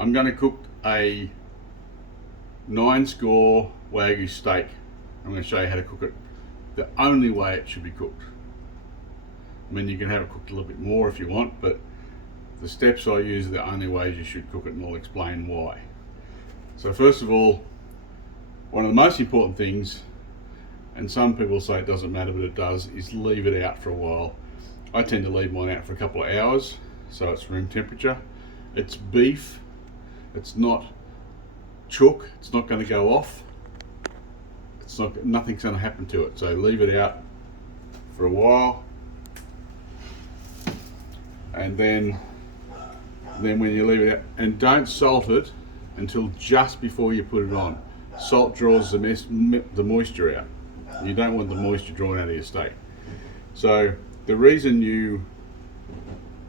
I'm going to cook a 9-score Wagyu steak. I'm going to show you how to cook it the only way it should be cooked. I mean, you can have it cooked a little bit more if you want, but the steps I use are the only ways you should cook it, and I'll explain why. So first of all, one of the most important things, and some people say it doesn't matter, but it does, is leave it out for a while. I tend to leave mine out for a couple of hours, so it's room temperature. It's beef, it's not chook, it's not going to go off, nothing's going to happen to it, so leave it out for a while. And then when you leave it out, and don't salt it until just before you put it on. Salt draws the moisture out. You don't want the moisture drawn out of your steak. So the reason you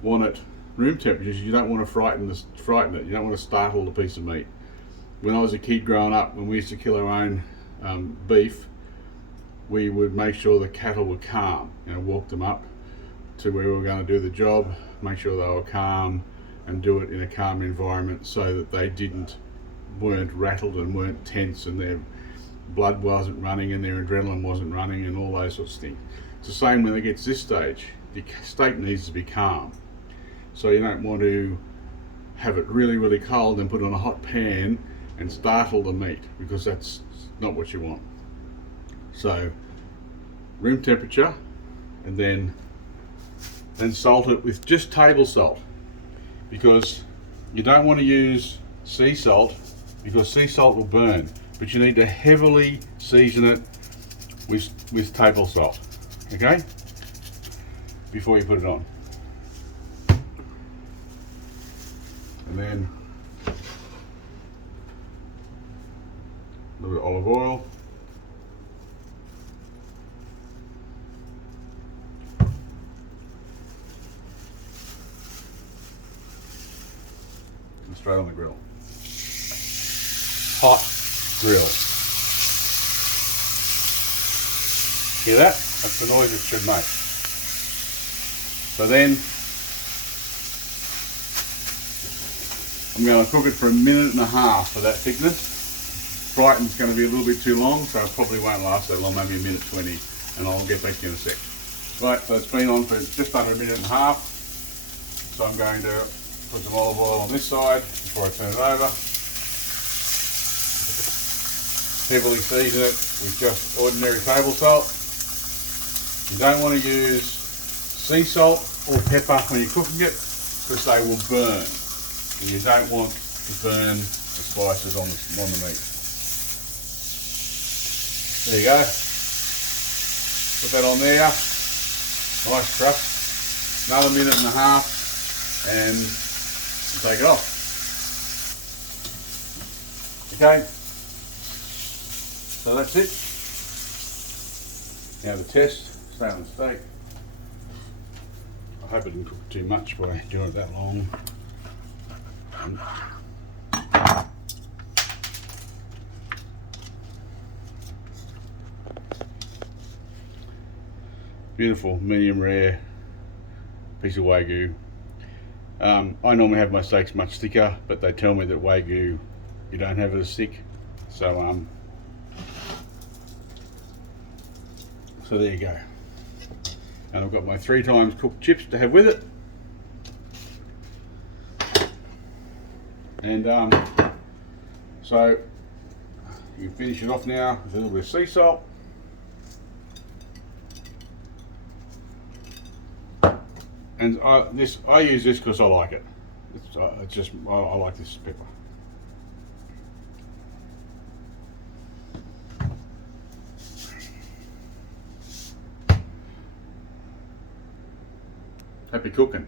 want it room temperature is you don't want to frighten it. You don't want to startle the piece of meat. When I was a kid growing up, when we used to kill our own beef, we would make sure the cattle were calm. Walk them up to where we were going to do the job, make sure they were calm, and do it in a calm environment so that they weren't rattled and weren't tense, and their blood wasn't running and their adrenaline wasn't running and all those sorts of things. It's the same when it gets this stage. The steak needs to be calm. So you don't want to have it really, really cold and put it on a hot pan and startle the meat, because that's not what you want. So room temperature, and then salt it with just table salt, because you don't want to use sea salt, because sea salt will burn, but you need to heavily season it with table salt, okay, before you put it on. And then a little bit of olive oil, and straight on the grill. Hot grill. Hear that? That's the noise it should make. So then I'm going to cook it for 1.5 minutes for that thickness. Brighton's going to be a little bit too long, so it probably won't last that long, maybe 1.20 minutes, and I'll get back to you in a sec. Right, so it's been on for just under 1.5 minutes. So I'm going to put some olive oil on this side before I turn it over. Heavily season it with just ordinary table salt. You don't want to use sea salt or pepper when you're cooking it, because they will burn. And you don't want to burn the spices on the meat. There you go. Put that on there. Nice crust. Another 1.5 minutes, and take it off. Okay. So that's it. Now the test, stay on the steak. I hope it didn't cook too much by doing it that long. Beautiful, medium rare piece of Wagyu. I normally have my steaks much thicker, but they tell me that Wagyu, you don't have it as thick. So there you go. And I've got my 3 times cooked chips to have with it. And so you can finish it off now with a little bit of sea salt. And I use this because I like it. I like this pepper. Happy cooking.